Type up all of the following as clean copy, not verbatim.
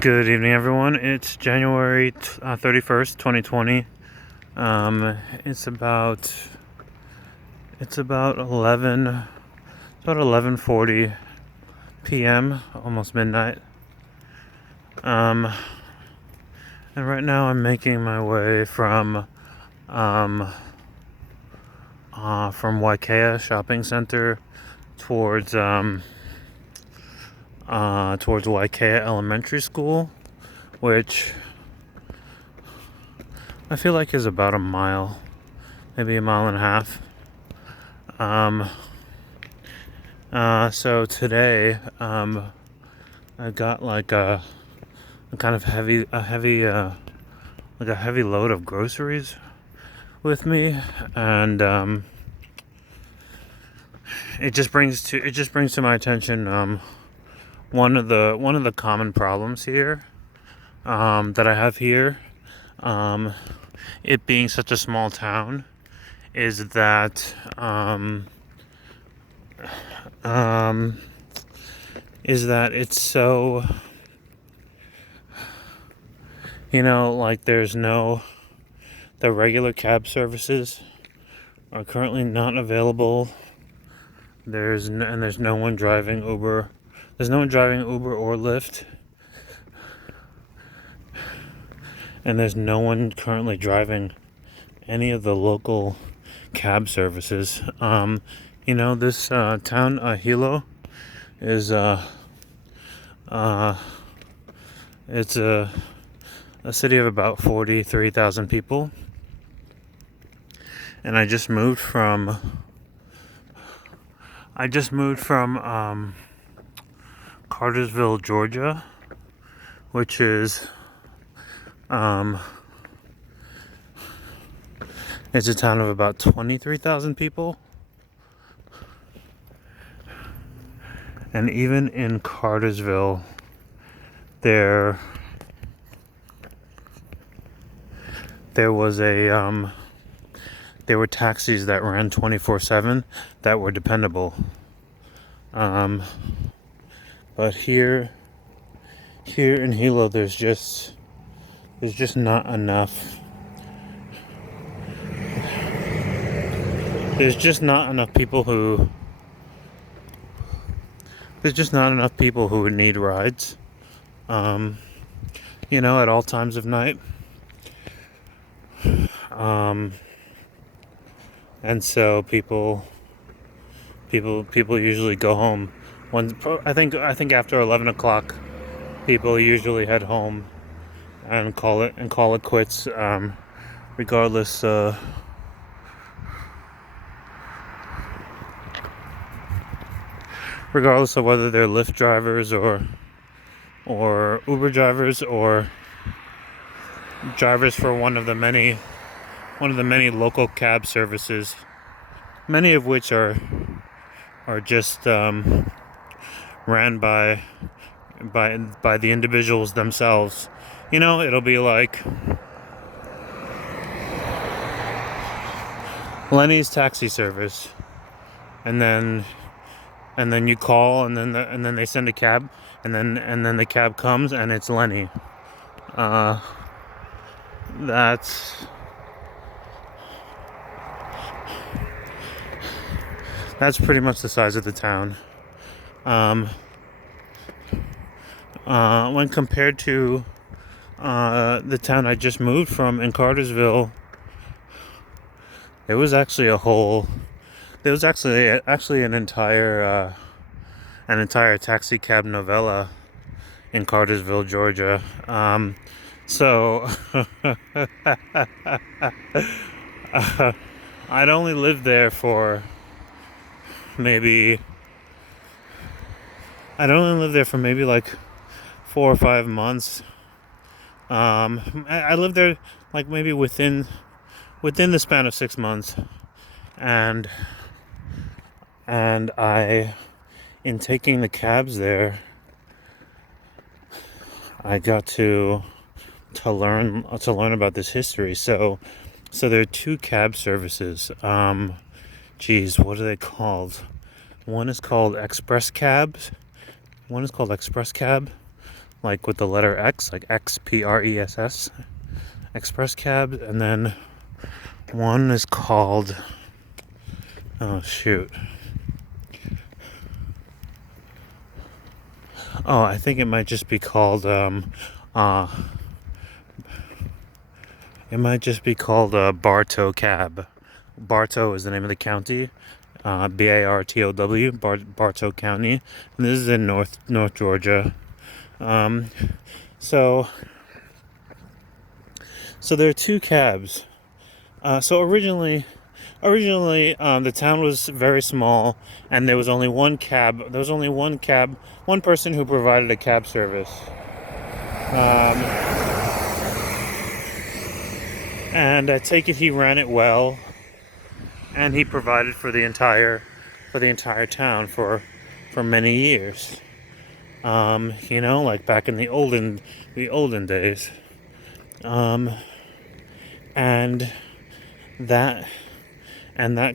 Good evening, everyone. It's January 31st, 2020. It's about 11:40 p.m., almost midnight. And right now I'm making my way from Waikea Shopping Center towards Waikea Elementary School, which I feel like is about a mile, maybe a mile and a half. So today, I got like a kind of heavy load of groceries with me, and it just brings to my attention one of the common problems here that I have here. It being such a small town, is that it's so, like the regular cab services are currently not available. There's no one driving Uber. There's no one driving Uber or Lyft. And there's no one currently driving any of the local cab services. This town, Hilo, is it's a city of about 43,000 people. And I just moved from Cartersville, Georgia, which is it's a town of about 23,000 people. And even in Cartersville, there were taxis that ran 24/7 that were dependable. But here in Hilo, there's just not enough. There's just not enough people who would need rides, at all times of night. And so people usually go home. I think after 11 o'clock, people usually head home and call it quits, regardless of whether they're Lyft drivers or Uber drivers or drivers for one of the many local cab services, many of which are just ran by the individuals themselves. It'll be like Lenny's taxi service, and then you call, and then they send a cab, and then the cab comes, and it's Lenny. That's pretty much the size of the town. When compared to the town I just moved from in Cartersville, there was actually an entire taxi cab novella in Cartersville, Georgia. So I'd only lived there for maybe like 4 or 5 months. I lived there like maybe within the span of 6 months, and I, in taking the cabs there, I got to learn about this history. So there are two cab services. What are they called? One is called Express Cab. like with the letter X, like XPRESS, express cabs, and then one is called, oh shoot, oh, I think it might just be called Bartow Cab. Bartow is the name of the county, Bartow, Bartow County, and this is in North Georgia. So there are two cabs. So originally, the town was very small, and there was only one cab. There was only one person who provided a cab service. And I take it he ran it well, and he provided for the entire town for many years. Like back in the olden days. And that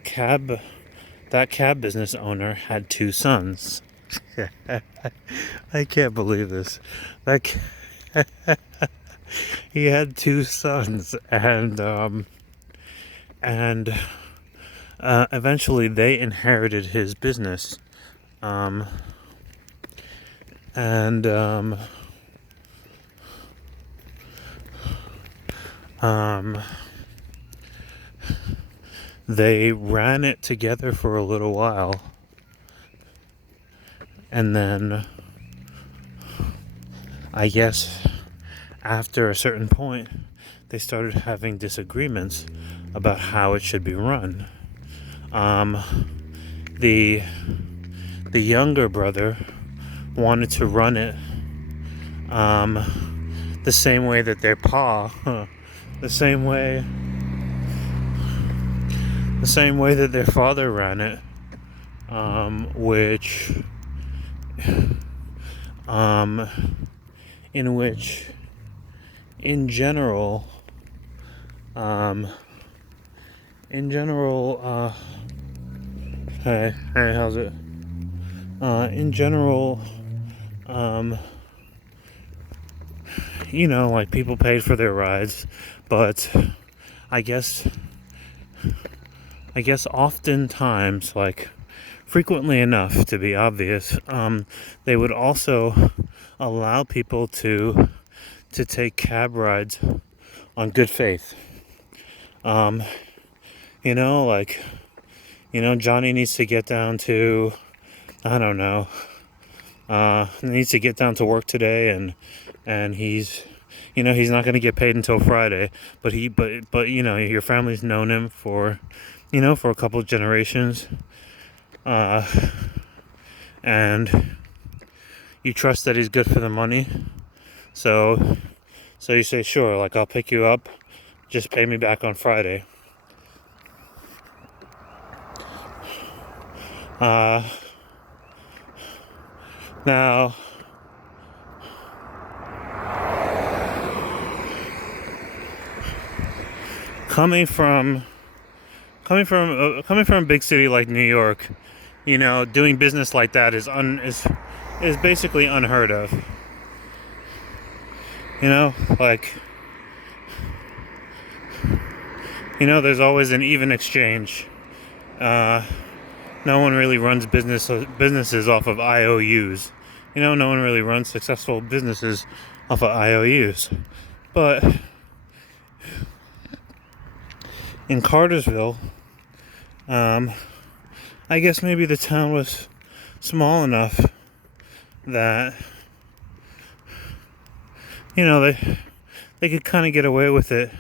cab business owner had two sons. I can't believe this. He had two sons, and eventually they inherited his business. They ran it together for a little while, and then I guess after a certain point they started having disagreements about how it should be run. The younger brother wanted to run it the same way that their the same way that their father ran it, in general, hey, how's it? In general, like people paid for their rides, but I guess oftentimes, like frequently enough to be obvious, they would also allow people to take cab rides on good faith. Johnny needs to get down to, I don't know, needs to get down to work today, and he's not going to get paid until Friday, but your family's known him for a couple of generations, and you trust that he's good for the money, so you say, sure, like I'll pick you up, just pay me back on Friday. Now, coming from a big city like New York, doing business like that is basically unheard of. There's always an even exchange. No one really runs businesses off of IOUs. No one really runs successful businesses off of IOUs. But in Cartersville, I guess maybe the town was small enough that they could kind of get away with it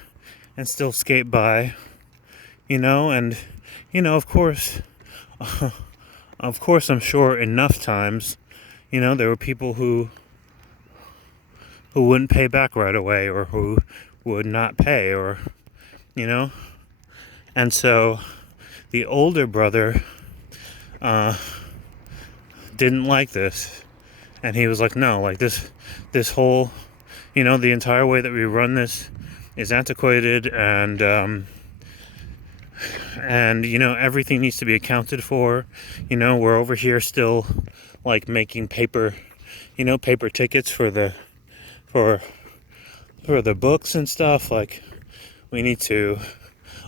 and still skate by, and of course I'm sure enough times, there were people who wouldn't pay back right away, or who would not pay, or and so the older brother didn't like this, and he was like, no, like this whole, the entire way that we run this is antiquated, and everything needs to be accounted for. We're over here still like making paper tickets for the for the books and stuff. Like, we need to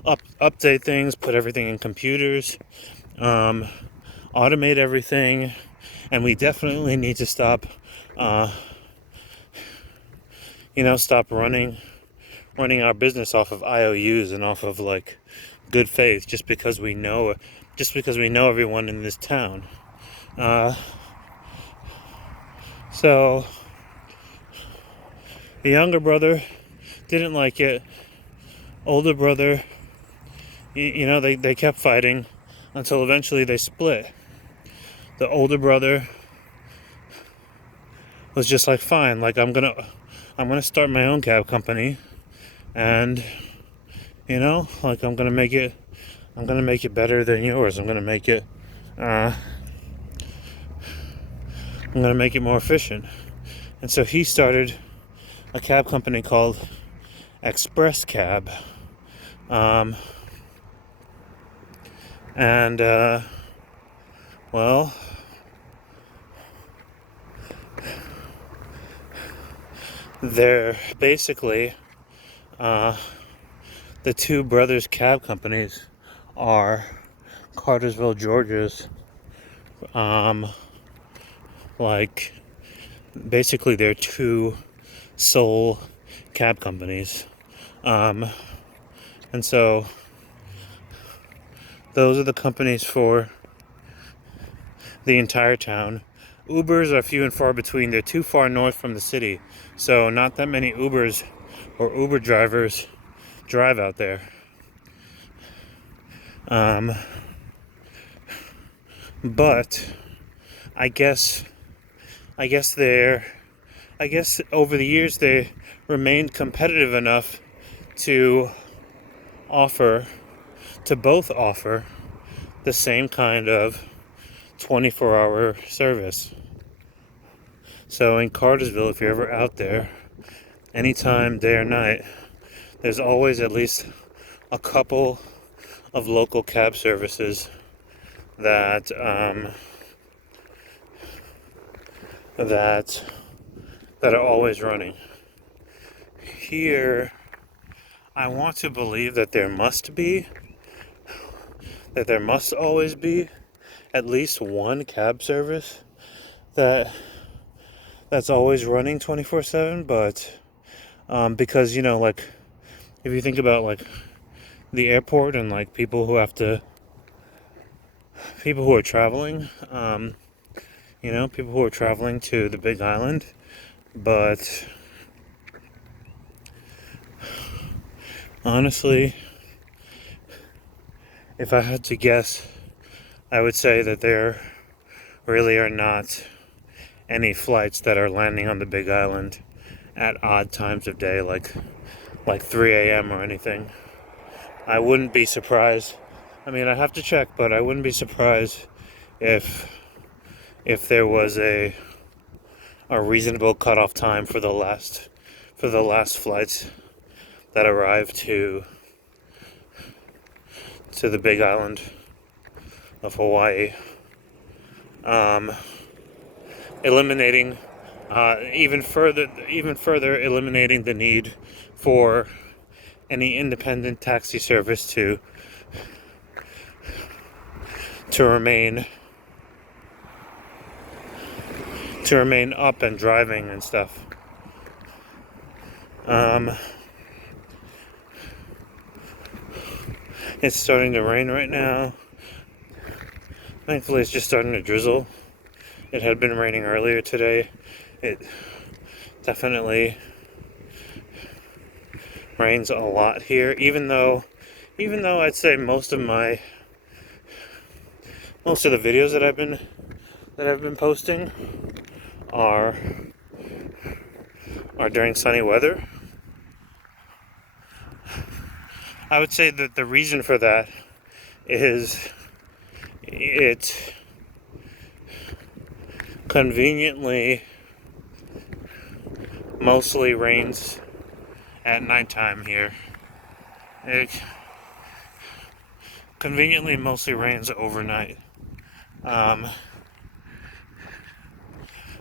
update things, put everything in computers, automate everything, and we definitely need to stop stop running our business off of IOUs and off of like good faith, just because we know everyone in this town. So the younger brother didn't like it. Older brother, they kept fighting until eventually they split. The older brother was just like, fine, like I'm gonna start my own cab company, and like I'm gonna make it better than yours. I'm gonna make it more efficient. And so he started a cab company called Express Cab. And well, they're basically the two brothers cab companies are Cartersville, Georgia's like basically they're two sole cab companies, and so those are the companies for the entire town. Ubers are few and far between. They're too far north from the city, so not that many Ubers or Uber drivers drive out there. But I guess over the years they remained competitive enough to both offer the same kind of 24-hour service. So in Cartersville, if you're ever out there, anytime, day or night, there's always at least a couple of local cab services that are always running. Here, I want to believe that there must always be at least one cab service that's always running 24/7, but because like if you think about like the airport and like people who are traveling, people who are traveling to the Big Island, but honestly, if I had to guess, I would say that there really are not any flights that are landing on the Big Island at odd times of day, like 3 a.m. or anything. I wouldn't be surprised. I mean, I have to check, but I wouldn't be surprised if there was a reasonable cutoff time for the last flights that arrive to the Big Island of Hawaii, eliminating even further eliminating the need for any independent taxi service to remain up and driving and stuff. It's starting to rain right now. Thankfully, it's just starting to drizzle. It had been raining earlier today. It definitely rains a lot here, even though I'd say most of the videos that I've been posting are during sunny weather. I would say that the reason for that is it conveniently mostly rains at nighttime here. It conveniently mostly rains overnight.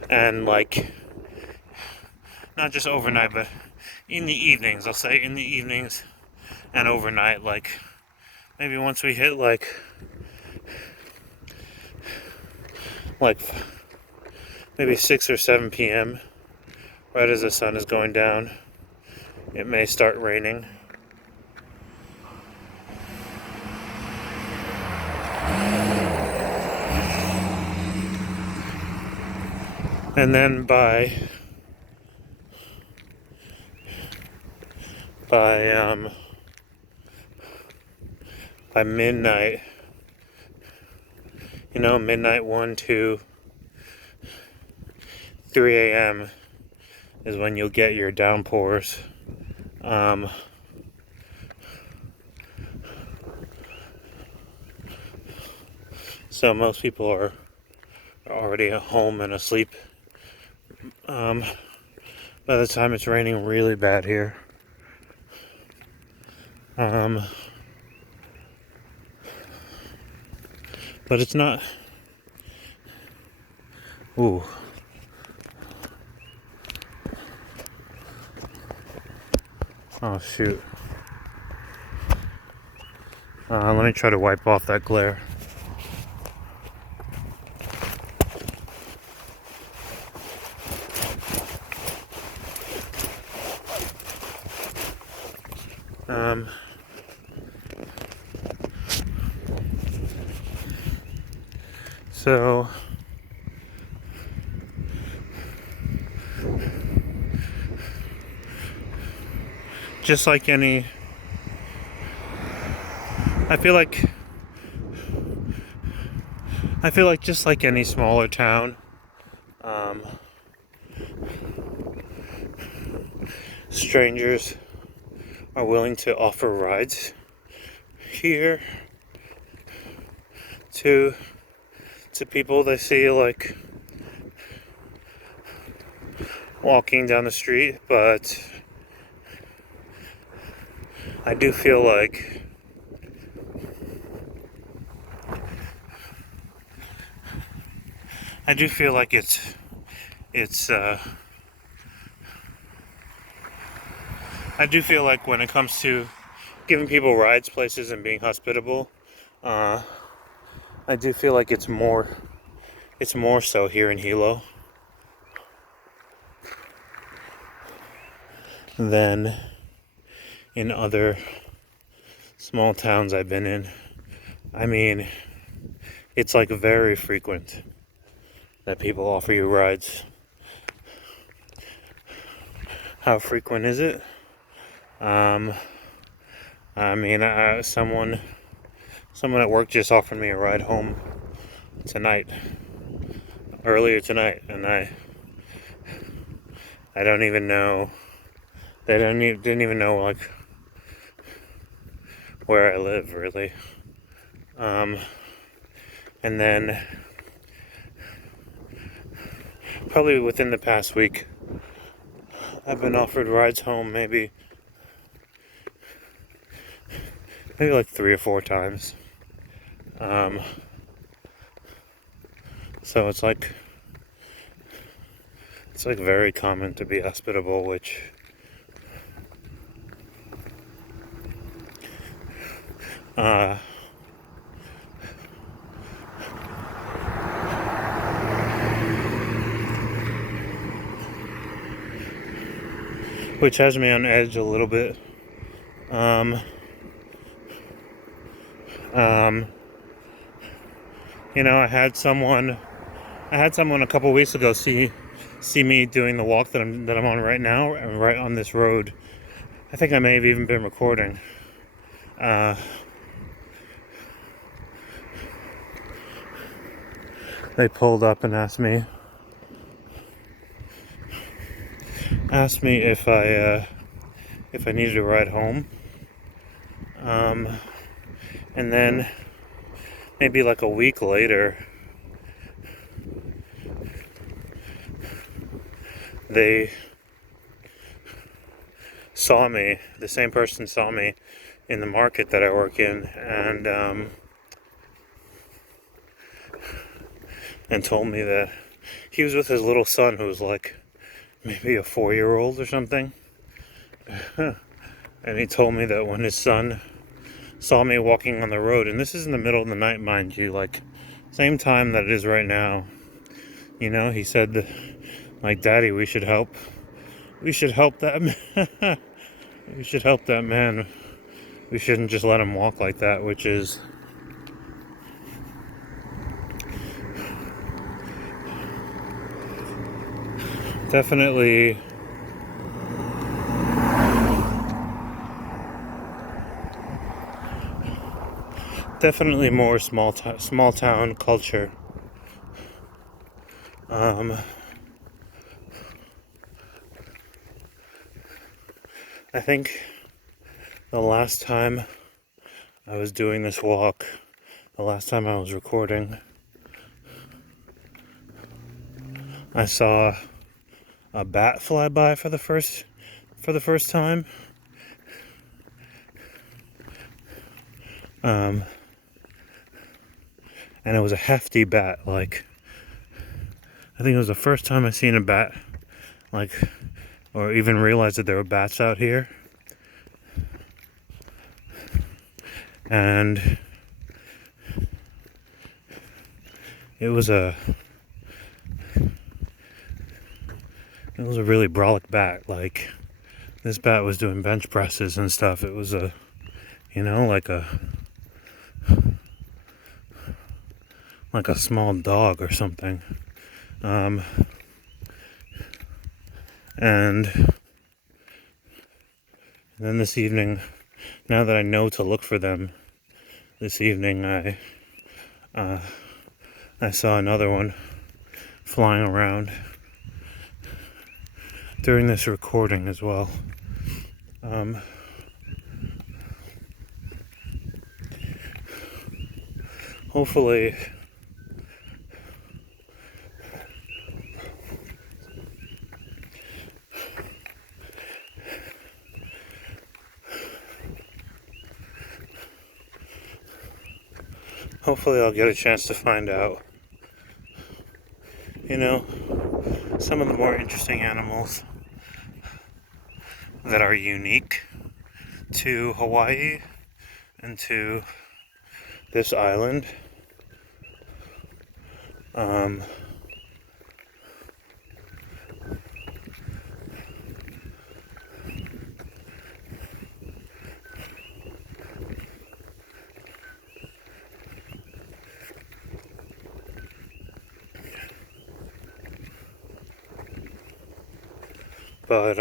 And like not just overnight, but in the evenings. I'll say in the evenings and overnight. Like maybe once we hit like maybe 6 or 7 p.m. right as the sun is going down, it may start raining. And then by midnight, midnight 1, 2, 3 a.m. is when you'll get your downpours. So most people are already at home and asleep by the time it's raining really bad here. But it's not. Ooh. Oh shoot. Let me try to wipe off that glare. So just like any, I feel like just like any smaller town, strangers are willing to offer rides here to people they see like walking down the street, but I do feel like I do feel like when it comes to giving people rides places and being hospitable, I do feel like it's more so here in Hilo than in other small towns I've been in. I mean, it's like very frequent that people offer you rides. How frequent is it? I mean, someone at work just offered me a ride home earlier tonight, and I don't even know. They didn't even know like where I live really. And then probably within the past week, I've been offered rides home maybe like 3 or 4 times. So it's like very common to be hospitable, which has me on edge a little bit. I had someone a couple weeks ago see me doing the walk that I'm on right now, and right on this road. I think I may have even been recording. They pulled up and asked me if I needed a ride home. And then maybe like a week later, the same person saw me in the market that I work in, and told me that he was with his little son, who was like maybe a 4-year-old or something. And he told me that when his son saw me walking on the road, and this is in the middle of the night, mind you, like same time that it is right now, you know, he said that, like, Daddy, we should help that man. We should help that man. We shouldn't just let him walk like that, which is definitely more small town culture. I think the last time I was doing this walk, the last time I was recording, I saw a bat fly by for the first time. And it was a hefty bat. Like, I think it was the first time I seen a bat, like, or even realized that there were bats out here. And it was a really brolic bat. Like, this bat was doing bench presses and stuff. It was a, you know, like a small dog or something. And then this evening, now that I know to look for them, this evening I saw another one flying around during this recording as well. Hopefully I'll get a chance to find out, you know, some of the more interesting animals that are unique to Hawaii and to this island. But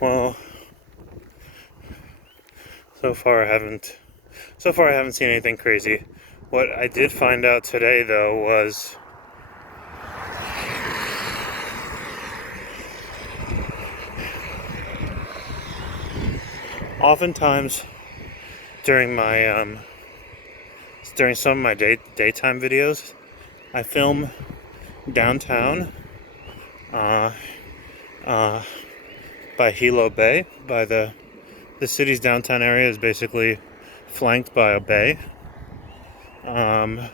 well, so far I haven't seen anything crazy. What I did find out today, though, was oftentimes during some of my daytime videos, I film downtown, by Hilo Bay. By the city's downtown area is basically flanked by a bay. And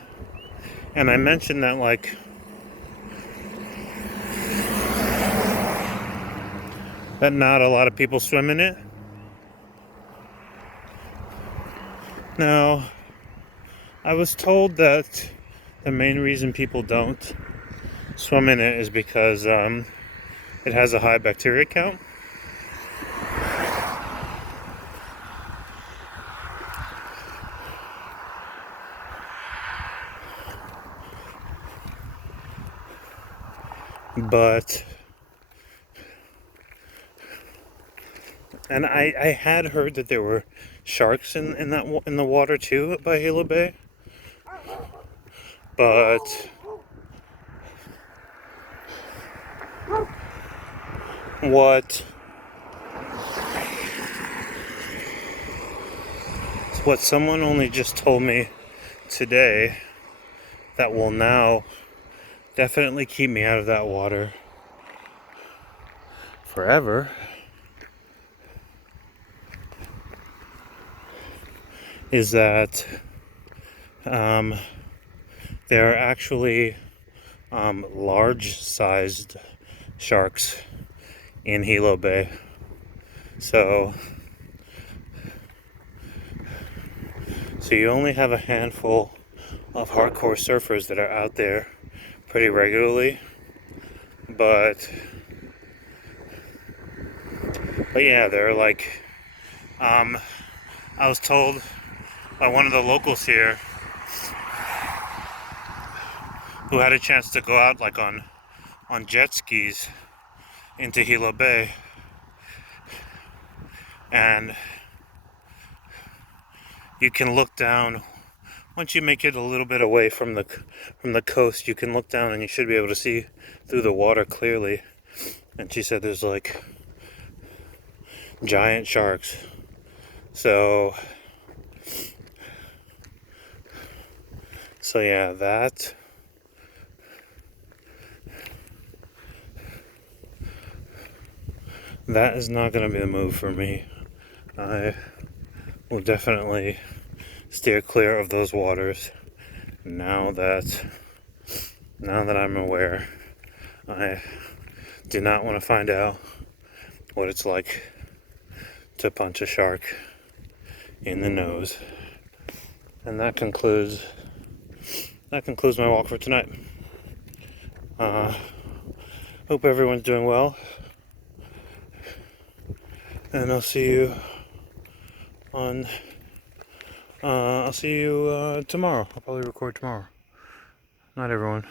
I mentioned that, like, that not a lot of people swim in it. Now, I was told that the main reason people don't swim in it is because it has a high bacteria count. But, and I had heard that there were sharks in the water too by Hilo Bay. But what someone only just told me today that will now definitely keep me out of that water forever is that there are actually large-sized sharks in Hilo Bay. So you only have a handful of hardcore surfers that are out there pretty regularly, but yeah, they're like, I was told by one of the locals here who had a chance to go out like on jet skis into Hilo Bay, and you can look down. Once you make it a little bit away from the coast, you can look down and you should be able to see through the water clearly. And she said there's like giant sharks. So yeah, that is not going to be the move for me. I will definitely steer clear of those waters now that I'm aware. I do not want to find out what it's like to punch a shark in the nose. And that concludes my walk for tonight. Hope everyone's doing well, and I'll see you tomorrow. I'll probably record tomorrow. Night, everyone.